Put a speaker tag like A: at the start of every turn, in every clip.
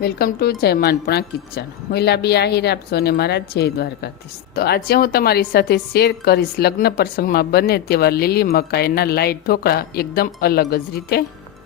A: Welcome to જય માનપુણા kitchen. હું લાબી આહિર આપશો અને મારા જય દ્વારકાધીશ. તો આજે હું તમારી સાથે શેર કરીશ લગ્ન પ્રસંગમાં બને તેવા લીલી મકાઈના લાઈટ ઢોકળા એકદમ અલગ જ રીતે.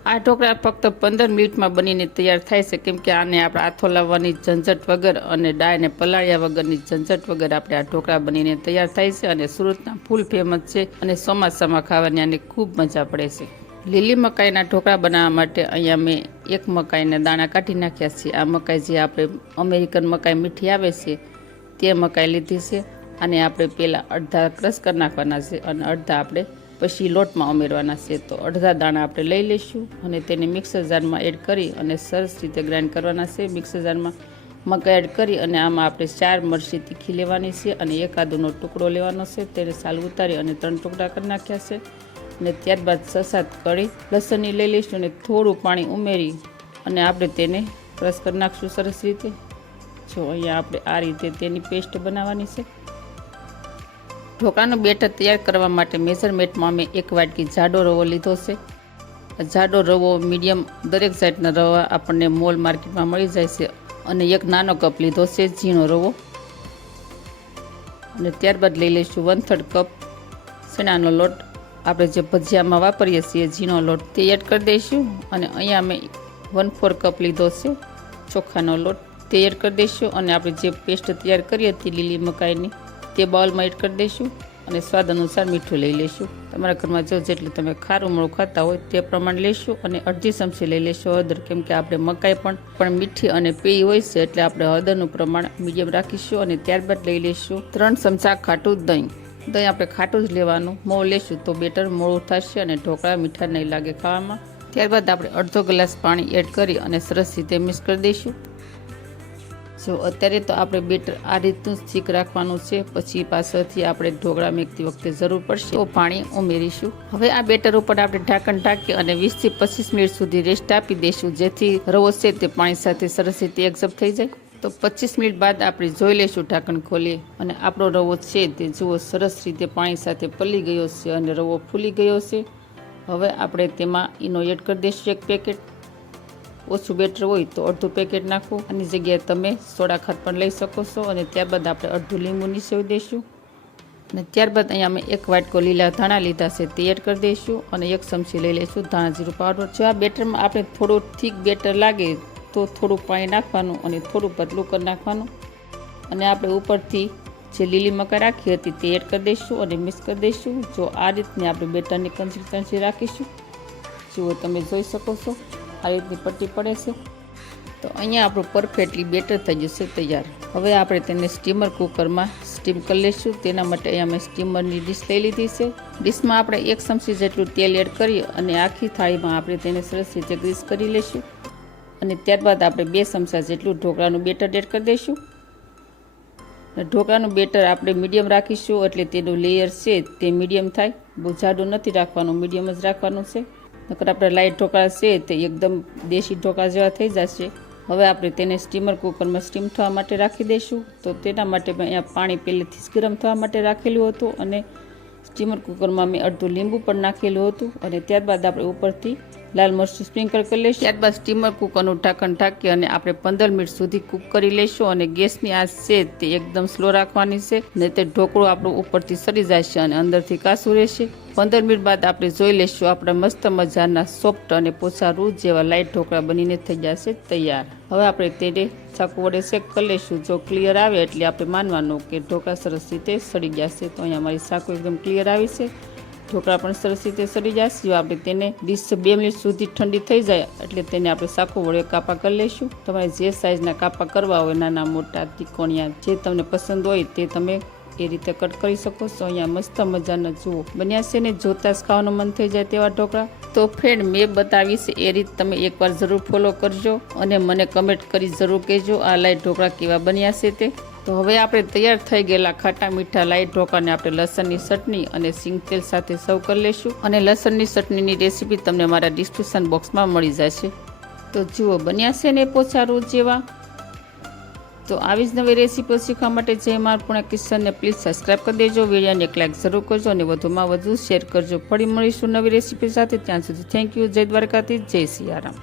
A: આ ઢોકળા ફક્ત પંદર મિનિટમાં બનીને તૈયાર થાય છે, કેમ કે આને આપણે હાથો લાવવાની ઝંઝટ વગર અને ડાયને પલાળ્યા વગરની ઝંઝટ વગર આપણે આ ઢોકળા બનીને તૈયાર થાય છે અને સુરતના ફૂલ ફેમસ છે અને ચોમાસામાં ખાવાની આને ખૂબ મજા પડે છે. લીલી મકાઈના ઢોકળા બનાવવા માટે અહીંયા મેં એક મકાઈના દાણા કાઢી નાખ્યા છે આ મકાઈ જે આપણે અમેરિકન મકાઈ મીઠી આવે છે, તે મકાઈ લીધી છે અને આપણે પહેલાં અડધા ક્રશ કરી નાખવાના છે અને અડધા આપણે પછી લોટમાં ઉમેરવાના છે. તો અડધા દાણા આપણે લઈ લઈશું અને તેને મિક્સર જારમાં એડ કરી અને સરસ રીતે ગ્રાઇન્ડ કરવાના છે. મિક્સર જારમાં મકાઈ એડ કરી અને આમાં આપણે ચાર મરચી તીખી લેવાની છે અને એક આદુનો ટુકડો લેવાનો છે. તેને સાલ ઉતારી અને ત્રણ ટુકડા કરી નાખ્યા છે. અને ત્યારબાદ છ સાત લસણની લઈ લઈશું અને થોડું પાણી ઉમેરી અને આપણે તેને ક્રશ કરી નાખશું સરસ રીતે. જો અહીંયા આપણે આ રીતે તેની પેસ્ટ બનાવવાની છે. ઢોકળાનું બેટર તૈયાર કરવા માટે મેઝરમેન્ટમાં અમે એક વાટકી જાડો રવો લીધો છે. જાડો રવો મીડિયમ દરેક સાઈડના રવા આપણને મોલ માર્કેટમાં મળી જાય છે અને એક નાનો કપ લીધો છે ઝીણો રવો. અને ત્યારબાદ લઈ લઈશું વન થર્ડ કપ ચણાનો લોટ. આપણે જે ભજીયામાં વાપરીએ છીએ, ઝીણો લોટ તે એડ કરી દઈશું અને અહીંયા મેં વન ફોર કપ લીધો છે ચોખાનો લોટ તે એડ કરી દઈશું અને આપણે જે પેસ્ટ તૈયાર કરી હતી લીલી મકાઈની તે બાઉલમાં એડ કરી દઈશું અને સ્વાદ અનુસાર મીઠું લઈ લઈશું. તમારા ઘરમાં જો જેટલું તમે ખારું મોળું ખાતા હોય તે પ્રમાણે લઈશું અને અડધી ચમચી લઈ લઈશું હળદર, કેમ કે આપણે મકાઈ પણ પણ મીઠી અને પેય હોય છે એટલે આપણે હળદરનું પ્રમાણ મીડિયમ રાખીશું અને ત્યારબાદ લઈ લઈશું ત્રણ ચમચા ખાટું દહીં. દહીં આપણે ખાટું જ લેવાનું. મોં લેશું તો બેટર મોળું થશે અને ઢોકળા મીઠા નહીં લાગે ખાવામાં. ત્યારબાદ આપણે અડધો ગ્લાસ પાણી એડ કરી અને સરસ રીતે મિક્સ કરી દઈશું. જો અત્યારે તો આપણે બેટર આ રીતનું જ થીક રાખવાનું છે, પછી પાછળથી આપણે ઢોકળા મેકતી વખતે જરૂર પડશે. તો પાણી ઉમેરીશું. હવે આ બેટર ઉપર આપણે ઢાંકણ ઢાંકી અને વીસથી પચીસ મિનિટ સુધી રેસ્ટ આપી દઈશું, જેથી રવો છે તે પાણી સાથે સરસ રીતે એક્ઝબ થઈ જાય. તો પચીસ મિનિટ બાદ આપણે જોઈ લઈશું ઢાંકણ ખોલી અને આપણો રવો છે તે જુઓ સરસ રીતે પાણી સાથે પલી ગયો છે અને રવો ફૂલી ગયો છે. હવે આપણે તેમાં ઈનો એડ કરી દઈશું એક પેકેટ. ઓછું બેટર હોય તો અડધું પેકેટ નાખો આની જગ્યાએ તમે સોડા ખાત પણ લઈ શકો છો અને ત્યારબાદ આપણે અડધું લીંબુ નીચેવી દઈશું. અને ત્યારબાદ અહીંયા અમે એક વાટકો લીલા ધાણા લીધા છે તે એડ કરી દઈશું અને એક ચમચી લઈ લઈશું ધાણા જીરું પાવડર. જો આ બેટરમાં આપણે થોડું થીક બેટર લાગે તો થોડું પાણી નાખવાનું અને થોડું પતલું કરી નાખવાનું. અને આપણે ઉપરથી જે લીલી મકાઈ રાખી હતી તે એડ કરી દઈશું અને મિક્સ કરી દઈશું. જો આ રીતની આપણે બેટરની કન્સિસ્ટન્સી રાખીશું. જુઓ તમે જોઈ શકો છો, આ રીતની પટ્ટી પડે છે. તો અહીંયા આપણું પરફેક્ટલી બેટર થઈ જશે તૈયાર. હવે આપણે તેને સ્ટીમર કુકરમાં સ્ટીમ કરી લઈશું. તેના માટે અહીંયા મેં સ્ટીમરની ડીશ લઈ લીધી છે. ડીશમાં આપણે એક ચમચી જેટલું તેલ એડ કરી અને આખી થાળીમાં આપણે તેને સરસ રીતે ગ્રીસ કરી લઈશું. અને ત્યારબાદ આપણે બે ચમચા જેટલું ઢોકળાનું બેટર એડ કરી દઈશું. ઢોકળાનું બેટર આપણે મીડિયમ રાખીશું એટલે તેનું લેયર છે તે મીડિયમ થાય. બહુ જાડું નથી રાખવાનું, મીડિયમ જ રાખવાનું છે. નકર આપણે લાઇટ ઢોકળા છે તે એકદમ દેશી ઢોકળા જેવા થઈ જશે. હવે આપણે તેને સ્ટીમર કુકરમાં સ્ટીમ થવા માટે રાખી દઈશું. તો તેના માટે મેં અહીંયા પાણી પહેલેથી જ ગરમ થવા માટે રાખેલું હતું અને સ્ટીમર કુકરમાં મેં અડધું લીંબુ પણ નાખેલું હતું અને ત્યારબાદ આપણે ઉપરથી લાલ મરચું સ્પ્રિંકલ કરી લઈશું. ત્યારબાદ સ્ટીમર કુકરનું ઢાંકણ ઢાંકી અને આપણે પંદર મિનિટ સુધી કૂક કરી લઈશું અને ગેસની આંચ છે તે એકદમ સ્લો રાખવાની છે ને તે ઢોકળું આપણું ઉપરથી સડી જશે અને અંદરથી કાસું રહેશે. પંદર મિનિટ બાદ આપણે જોઈ લઈશું આપણા મસ્ત મજાના સોફ્ટ અને પોસા રૂ જેવા લાઇટ ઢોકળા બનીને થઈ જશે તૈયાર. હવે આપણે તેને ચાકુ વડે શેક કરી લઈશું. જો ક્લિયર આવે એટલે આપણે માનવાનું કે ઢોકળા સરસ રીતે સડી જશે. તો અહીંયા મારી ચાકુ એકદમ ક્લિયર આવી છે. ઢોકળા પણ સરસ રીતે સડી જશે. જો આપણે તેને ડીશ બે મિનિટ સુધી ઠંડી થઈ જાય એટલે તેને આપણે સાકુ વડે કાપા કરી લઈશું. તમારે જે સાઇઝના કાપા કરવા હોય, નાના, મોટા, ત્રિકોણિયા, જે તમને પસંદ હોય તે તમે એ રીતે કટ કરી શકો છો. અહીંયા મસ્ત મજાના જુઓ. બન્યા છે ને, જોતા જ ખાવાનું મન થઈ જાય તેવા ઢોકળા. તો ફ્રેન્ડ, મેં બતાવી છે, એ રીત તમે એકવાર જરૂર ફોલો કરજો અને મને કમેન્ટ કરી જરૂર કહેજો આ લાઈટ ઢોકળા કેવા બન્યા છે તે. તો હવે આપણે તૈયાર થઈ ગયેલા ખાટા મીઠા લાઈટ ઢોકળાને આપણે લસણની ચટણી અને સિંગ તેલ સાથે સર્વ કરી લઈશું અને લસણની ચટણીની રેસીપી તમને મારા ડિસ્ક્રિપ્શન બોક્સમાં મળી જશે. તો જુઓ, બન્યા છે ને પોચા રોજ જેવા. તો આવી જ નવી રેસીપીઓ શીખવા માટે જય પૂર્ણ કિશનને પ્લીઝ સબસ્ક્રાઈબ કરી દેજો. વિડીયોને એક લાઈક જરૂર કરજો અને વધુમાં વધુ શેર કરજો. ફરી મળીશું નવી રેસીપી સાથે. ત્યાં સુધી થેન્ક યુ જય દ્વારકાથી જય સિયારામ.